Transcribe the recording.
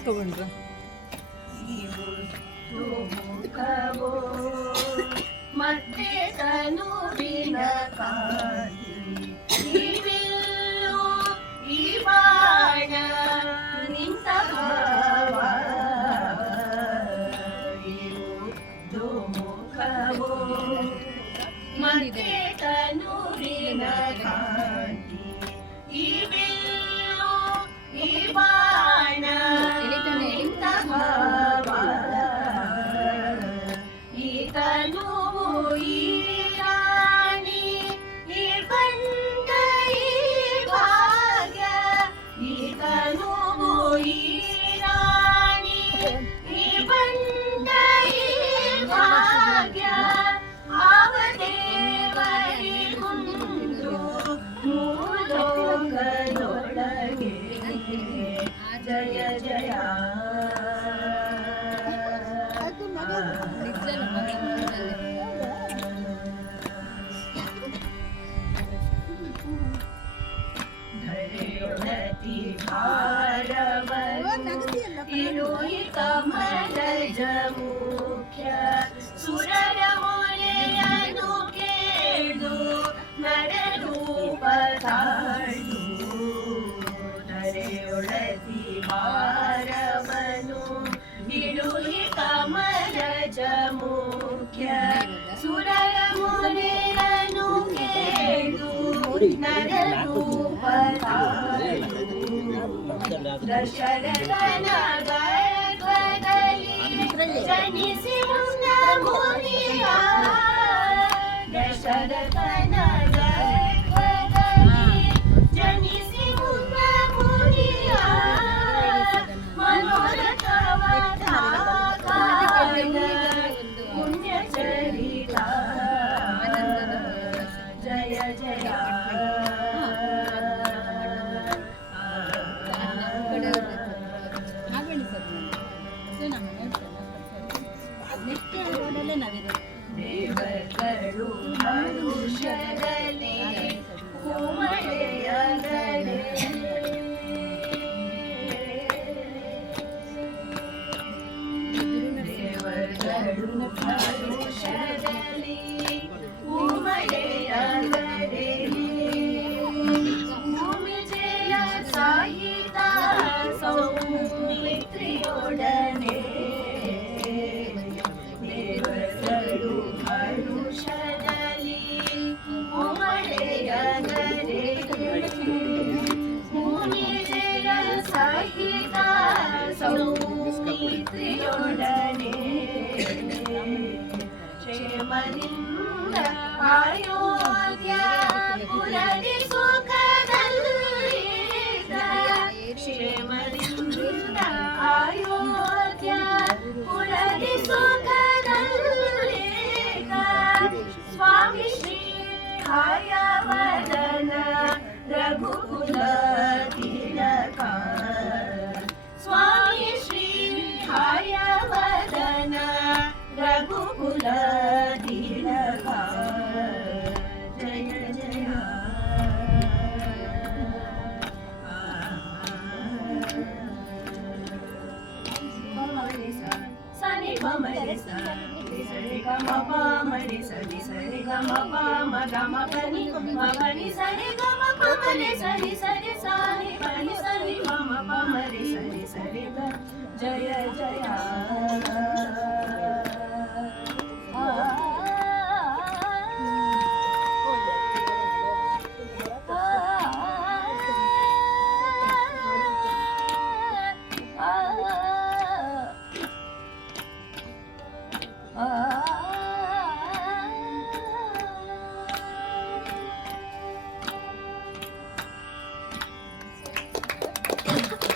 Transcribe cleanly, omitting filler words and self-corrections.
ತಗೊಂಡ್ರ ಮತ್ತೆ ತನುವಿನ ಕಾಂತಿ ಈ ಬಾಣ ನಿಂತ ಭಾವ ಇವುದು ಮುಖವೋ ಮತ್ತೆ ತನುವಿನ ಕಾಂತಿ ಈ ಬಾಣ ನಿಂತ ಭಾವ ಈ ತನು ಈ ರಾಣಿ ಈ ಬಂದ ಈ ಭಾಗ್ಯ ಈ ತನು ಈ ರಾಣಿ ಈ ಬಂದ ಈ ಭಾಗ್ಯ ಆವ ದೇವರಿಗುಂದು ಮೂಲೋಕದೊಳಗೆ ಜಯ ಜಯ ಧರೆಯೊಳತಿ ಭಾರವನ್ನು ಇಳುಯಿ ಕಮಲಜ ಮುಖ್ಯ ಸುರರ ಮೊರೆಯನು ಕೇಳು ನರರೂಪ ತಾಳು ಧರೆಯೊಳತಿ ಭಾರವನು ಇಳುಯಿ ಕಮಲಜ ಮುಖ್ಯ ಸುರರ ಮೊರೆಯನು ಕೇಳು ನರರೂಪ ದಶರಥನ ಗರ್ಭದಲ್ಲಿ ಜನಿಸಿ ಮುನ್ನ ಮುನಿಯ ದಶರಥನ ಗರ್ಭದಲ್ಲಿ ಜನಿಸಿ ಮುನ್ನ ಮುನಿಯ ಮನೋರಥವ ಧಾಕಾನ ಪುಣ್ಯ ಚರಿತ ಜಯ ಜಯ ದೇವಗಳು ಮನುಷ್ಯರಲ್ಲಿ ಕುಮಳೆಯಗರೆ ದೇವಗಳು ಮನುಷ್ಯರಲ್ಲಿ ಕುಮಳೆಯಗರೆ ಭೂಮಿ ಜಯ ಸಾಹಿತ ಸೌಮಿತ್ರಿಯೊಡನೆ ಮನುಷ್ಯದಲ್ಲಿ ಕುಮಳೆಯಗರೆ ಭೂಮಿ ಜಯ ಸಹಿತ ಸೌಮಿತ್ರಿಯೊಡನೆ ಕ್ಷೇಮದಿಂದ ಅಯೋಧ್ಯ ಪುರದಿ ಸುಖದಲ್ಲಿ ಕ್ಷೇಮದಿಂದ ಅಯೋಧ್ಯ ಪುರದಿ ಸುಖದಲ್ಲಿ ಸ್ವಾಮಿ ಶ್ರೀ ಹಯವದನ ರಘುಕುಲ ತಿಲಕ ಸ್ವಾಮಿ ಶ್ರೀ ಹಯವದನ ರಘುಕುಲ ತಿಲಕ ಜಯ ಜಯ ಸನಿ ಬಮರೆ ಸರಿ ಗಮ ಪಮರೆ ಸರಿ ಗಮ ಪಮ ಗಮ ಪನಿ ಸರಿ ಗಮ ಪಮರೆ ಸರಿ